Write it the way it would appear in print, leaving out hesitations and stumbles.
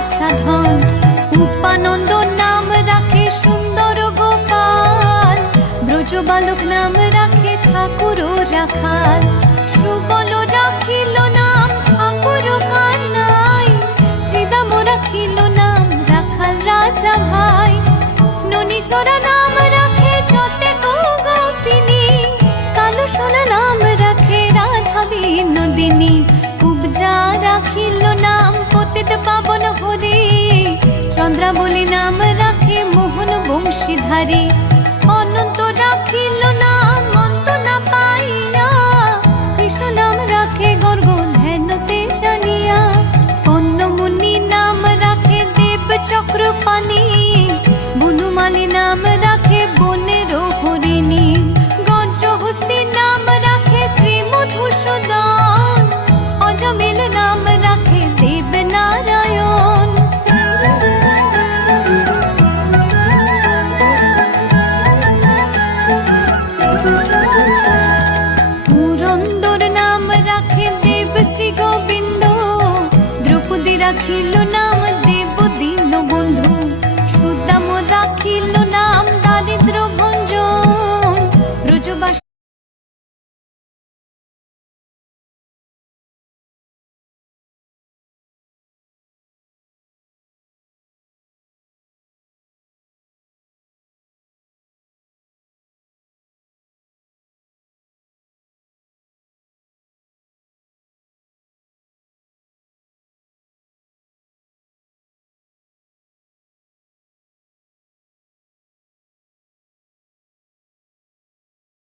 বাছা ধন। উপানন্দ নাম রাখে সুন্দর গোপাল, ব্রজ বালক নাম রাখে ঠাকুর রাখাল। সুবল রাখিল নাম ঠাকুর কানাই, শ্রীদাম রাখিল নাম রাখাল রাজা ভাই। ননীচরা নাম রাখে যতে গোপিনী, কালো সোনা নাম রাখে রাধা বিনোদিনী। কুবজা রাখিল নাম পতিত পাবন হরি, চন্দ্রাবলী নাম রাখে মোহন বংশীধারী। অনন্ত রাখিল নাম অন্ত না পাইয়া, কৃষ্ণ নাম রাখে গর্গ ধ্যানতে জানিয়া। কন্যমুনি নাম রাখে দেব চক্রপাণি, বনমালী নাম রাখে বনের হরিণী। গজহস্তি নাম রাখে শ্রী মধুসূদন, অজমিল নাম রাখে দেব নারায়ণ। পুরন্দর নাম রাখে দেব শ্রী গোবিন্দ, দ্রৌপদী রাখি